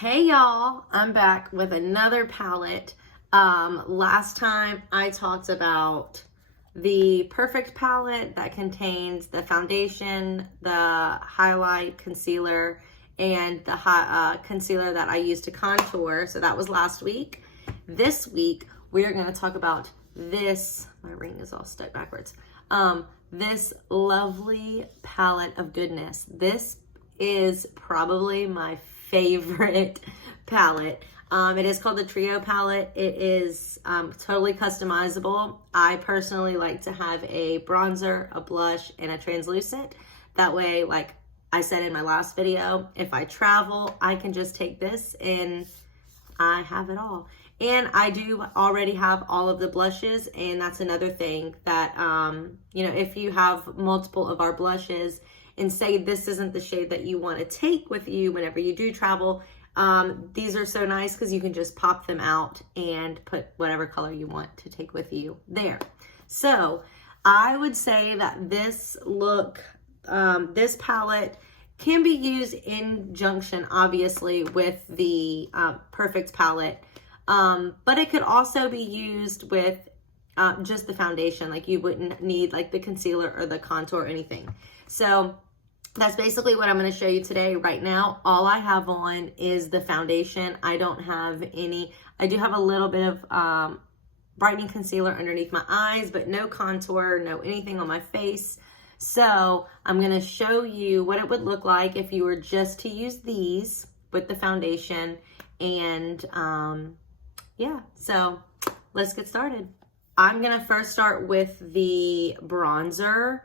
Hey y'all, I'm back with another palette. Last time I talked about the Perfect palette that contains the foundation, the highlight, concealer, and the concealer that I use to contour. So that was last week. This week, we are going to talk about this. My ring is all stuck backwards. This lovely palette of goodness. This is probably my favorite palette. It is called the Trio palette. It is totally customizable. I personally like to have a bronzer, a blush, and a translucent. That way, like I said in my last video, if I travel, I can just take this and I have it all. And I do already have all of the blushes, and that's another thing that, you know, if you have multiple of our blushes and say this isn't the shade that you want to take with you whenever you do travel, these are so nice because you can just pop them out and put whatever color you want to take with you there. So I would say that this look, this palette can be used in conjunction, obviously, with the Perfect palette. But it could also be used with just the foundation. Like you wouldn't need like the concealer or the contour or anything. So that's basically what I'm going to show you today. Right now, all I have on is the foundation. I don't have any. I do have a little bit of brightening concealer underneath my eyes, but no contour, no anything on my face. So I'm going to show you what it would look like if you were just to use these with the foundation. And yeah, so let's get started. I'm going to first start with the bronzer.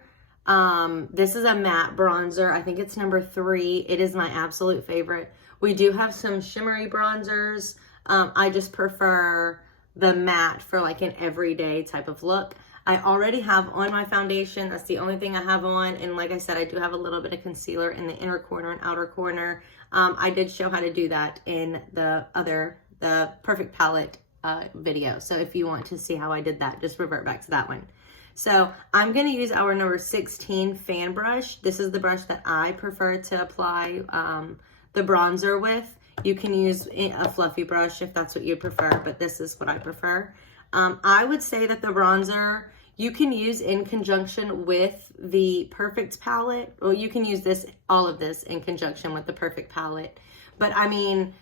This is a matte bronzer. I think it's number 3. It is my absolute favorite. We do have some shimmery bronzers. I just prefer the matte for like an everyday type of look. I already have on my foundation. That's the only thing I have on. And like I said, I do have a little bit of concealer in the inner corner and outer corner. I did show how to do that in the Perfect palette video. So if you want to see how I did that, just revert back to that one. So I'm going to use our number 16 fan brush. This is the brush that I prefer to apply the bronzer with. You can use a fluffy brush if that's what you prefer, but this is what I prefer. I would say that the bronzer you can use in conjunction with the Perfect palette. Well, you can use all of this in conjunction with the Perfect palette. But I mean,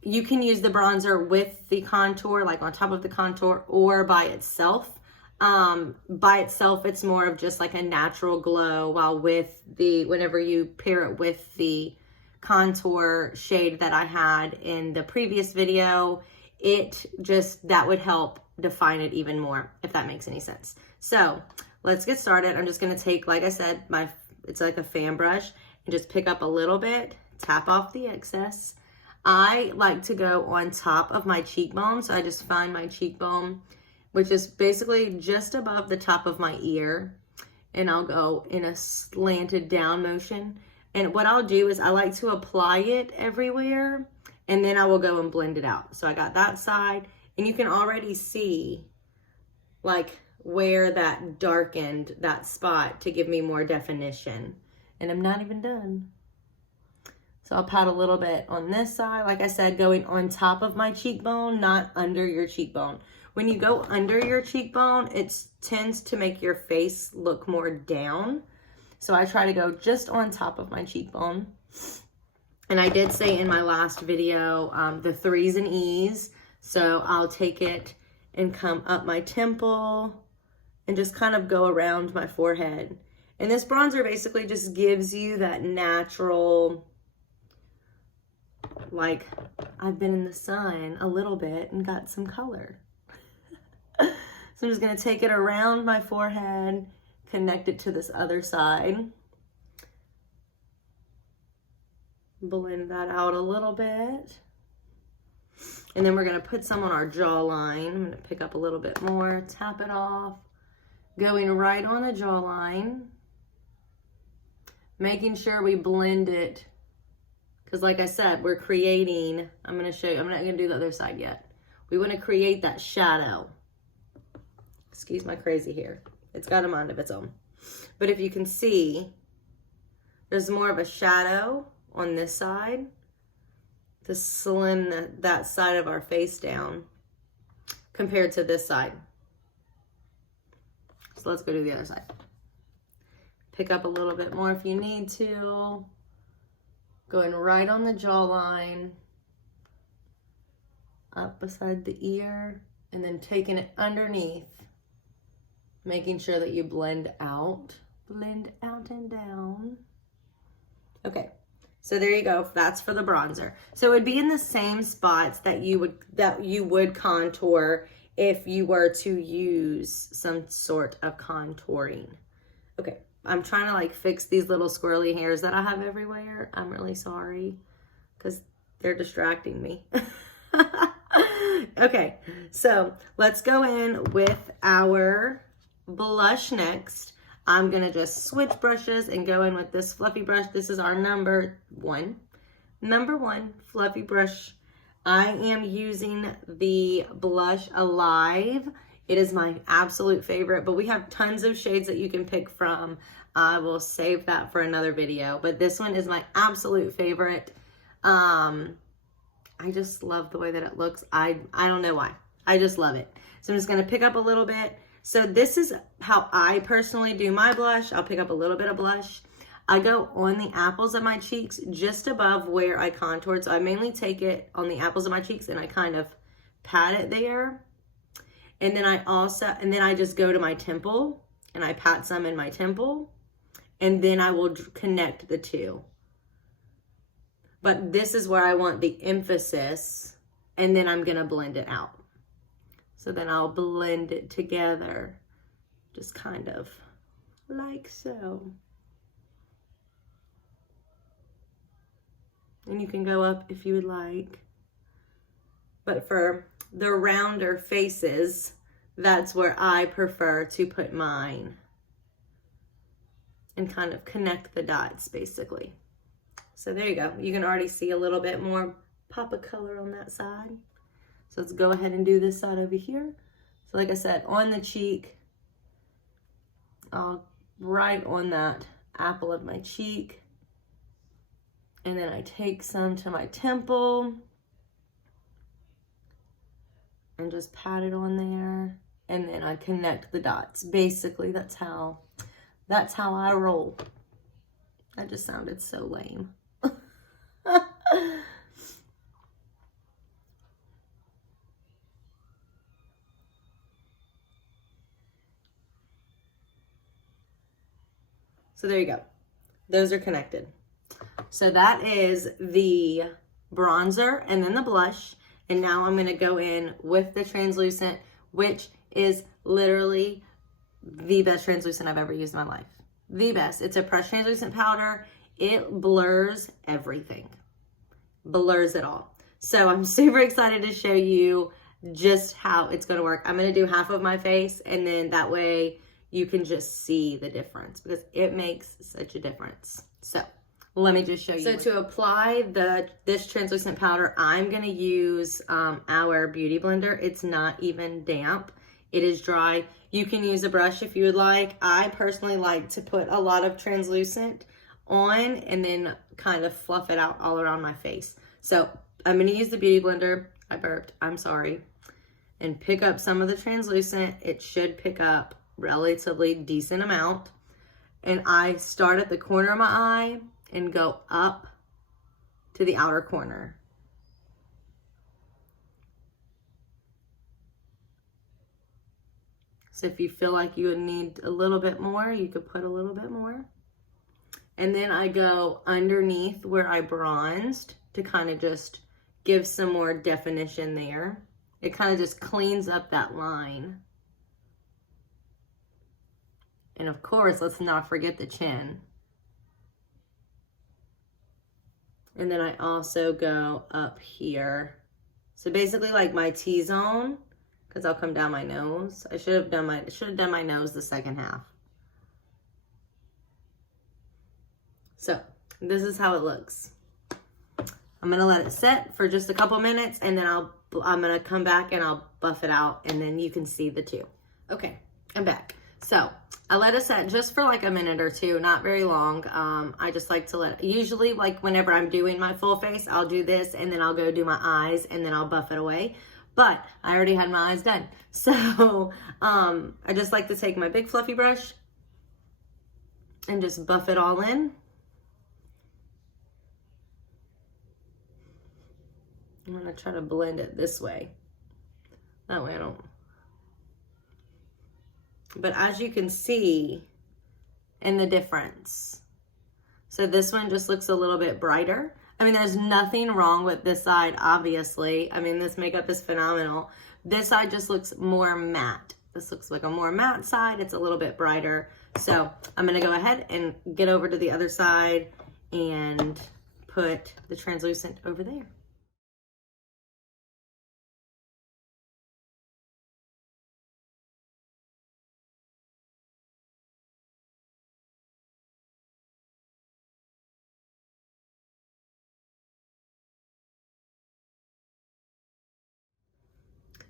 you can use the bronzer with the contour, like on top of the contour, or by itself. By itself, it's more of just like a natural glow, while whenever you pair it with the contour shade that I had in the previous video, that would help define it even more, if that makes any sense. So let's get started. I'm just going to take, like I said, it's like a fan brush, and just pick up a little bit, tap off the excess. I like to go on top of my cheekbone. So I just find my cheekbone, which is basically just above the top of my ear, and I'll go in a slanted down motion. And what I'll do is I like to apply it everywhere, and then I will go and blend it out. So I got that side, and you can already see like where that darkened that spot to give me more definition. And I'm not even done. So I'll pat a little bit on this side. Like I said, going on top of my cheekbone, not under your cheekbone. When you go under your cheekbone, it tends to make your face look more down. So I try to go just on top of my cheekbone. And I did say in my last video, the 3s and E's. So I'll take it and come up my temple and just kind of go around my forehead. And this bronzer basically just gives you that natural, like I've been in the sun a little bit and got some color. So I'm just going to take it around my forehead, connect it to this other side, blend that out a little bit. And then we're going to put some on our jawline. I'm going to pick up a little bit more, tap it off, going right on the jawline, making sure we blend it. Because like I said, we're creating, I'm going to show you, I'm not going to do the other side yet. We want to create that shadow. Excuse my crazy hair. It's got a mind of its own. But if you can see, there's more of a shadow on this side to slim that side of our face down compared to this side. So let's go to the other side. Pick up a little bit more if you need to. Going right on the jawline, up beside the ear, and then taking it underneath, making sure that you blend out and down. Okay, so there you go. That's for the bronzer. So it would be in the same spots that you would contour if you were to use some sort of contouring. Okay, I'm trying to like fix these little squirrely hairs that I have everywhere. I'm really sorry because they're distracting me. Okay, so let's go in with our blush next. I'm gonna just switch brushes and go in with this fluffy brush. This is our number one fluffy brush. I am using the Blush Alive. It is my absolute favorite, but we have tons of shades that you can pick from. I will save that for another video, but this one is my absolute favorite. I just love the way that it looks. I don't know why. I just love it. So I'm just gonna pick up a little bit. So this is how I personally do my blush. I'll pick up a little bit of blush. I go on the apples of my cheeks just above where I contoured. So I mainly take it on the apples of my cheeks and I kind of pat it there. And then I just go to my temple and I pat some in my temple. And then I will connect the two. But this is where I want the emphasis, and then I'm gonna blend it out. So then I'll blend it together, just kind of like so. And you can go up if you would like. But for the rounder faces, that's where I prefer to put mine and kind of connect the dots basically. So there you go. You can already see a little bit more pop of color on that side. So let's go ahead and do this side over here. So like I said, on the cheek, right on that apple of my cheek. And then I take some to my temple and just pat it on there. And then I connect the dots. Basically, that's how I roll. That just sounded so lame. So there you go. Those are connected. So that is the bronzer and then the blush. And now I'm going to go in with the translucent, which is literally the best translucent I've ever used in my life. The best. It's a pressed translucent powder. It blurs everything. Blurs it all. So I'm super excited to show you just how it's going to work. I'm going to do half of my face, and then that way you can just see the difference because it makes such a difference. So let me just show you. So to apply this translucent powder, I'm going to use our Beauty Blender. It's not even damp. It is dry. You can use a brush if you would like. I personally like to put a lot of translucent on and then kind of fluff it out all around my face. So I'm going to use the Beauty Blender. I burped. I'm sorry. And pick up some of the translucent. It should pick up relatively decent amount. And I start at the corner of my eye and go up to the outer corner. So if you feel like you would need a little bit more, you could put a little bit more. And then I go underneath where I bronzed to kind of just give some more definition there. It kind of just cleans up that line. And of course, let's not forget the chin. And then I also go up here. So basically like my T-zone, because I'll come down my nose. I should have done my nose the second half. So this is how it looks. I'm gonna let it set for just a couple minutes, and then I'm gonna come back and I'll buff it out, and then you can see the two. Okay, I'm back. So I let it set just for like a minute or two, not very long. I just like to usually like whenever I'm doing my full face, I'll do this and then I'll go do my eyes and then I'll buff it away. But I already had my eyes done. So I just like to take my big fluffy brush and just buff it all in. I'm gonna try to blend it this way. That way I don't. But as you can see in the difference, so this one just looks a little bit brighter. I mean, there's nothing wrong with this side, obviously. I mean, this makeup is phenomenal. This side just looks more matte. This looks like a more matte side. It's a little bit brighter. So I'm gonna go ahead and get over to the other side and put the translucent over there.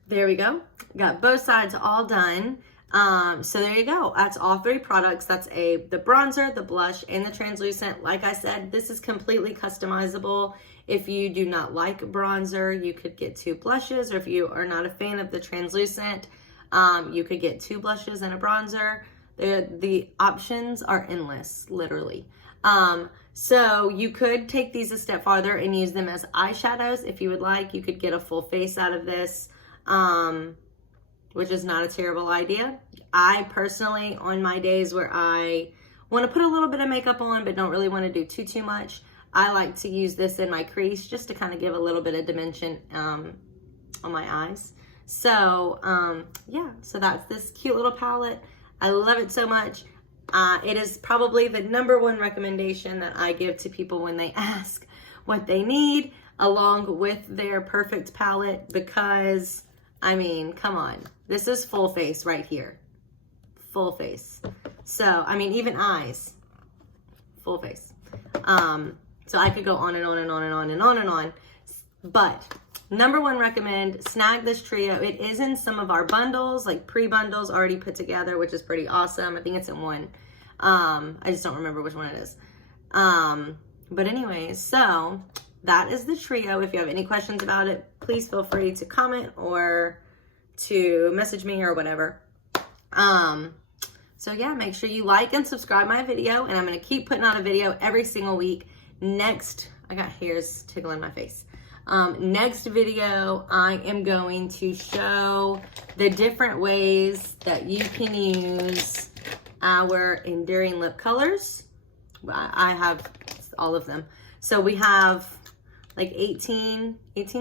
There we go. Got both sides all done. So there you go. That's all three products. That's the bronzer, the blush, and the translucent. Like I said, this is completely customizable. If you do not like bronzer, you could get 2 blushes, or if you are not a fan of the translucent, you could get 2 blushes and a bronzer. The options are endless, literally. So you could take these a step farther and use them as eyeshadows if you would like. You could get a full face out of this. Which is not a terrible idea. I personally, on my days where I want to put a little bit of makeup on but don't really want to do too much, I like to use this in my crease just to kind of give a little bit of dimension on my eyes. So yeah, so that's this cute little palette. I love it so much. It is probably the #1 recommendation that I give to people when they ask what they need along with their perfect palette, because I mean, come on. This is full face right here. Full face. So, I mean, even eyes. Full face. So I could go on and on and on and on and on and on. But #1 recommend, snag this trio. It is in some of our bundles, like pre-bundles already put together, which is pretty awesome. I think it's in one. I just don't remember which one it is. But anyways, so that is the trio. If you have any questions about it, please feel free to comment or to message me or whatever. So yeah, make sure you like and subscribe my video, and I'm going to keep putting out a video every single week. Next, I got hairs tickling my face. Next video, I am going to show the different ways that you can use our enduring lip colors. I have all of them. So we have like 18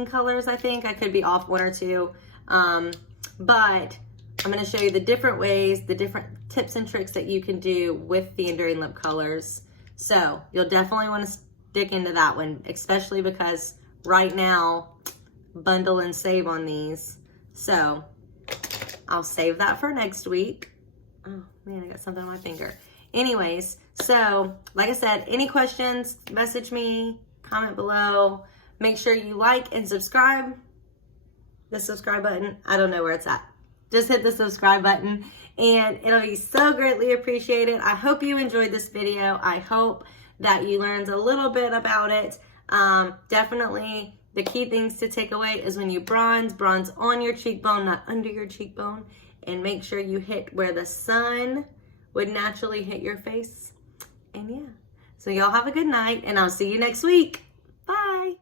colors, I think. I could be off 1 or 2. But I'm going to show you the different ways, the different tips and tricks that you can do with the enduring lip colors. So you'll definitely want to stick into that one, especially because right now, bundle and save on these. So I'll save that for next week. Oh man, I got something on my finger. Anyways, so like I said, any questions, message me, comment below. Make sure you like and subscribe. The subscribe button, I don't know where it's at. Just hit the subscribe button and it'll be so greatly appreciated. I hope you enjoyed this video. I hope that you learned a little bit about it. Definitely the key things to take away is when you bronze on your cheekbone, not under your cheekbone, and make sure you hit where the sun would naturally hit your face. And yeah, so y'all have a good night and I'll see you next week. Bye.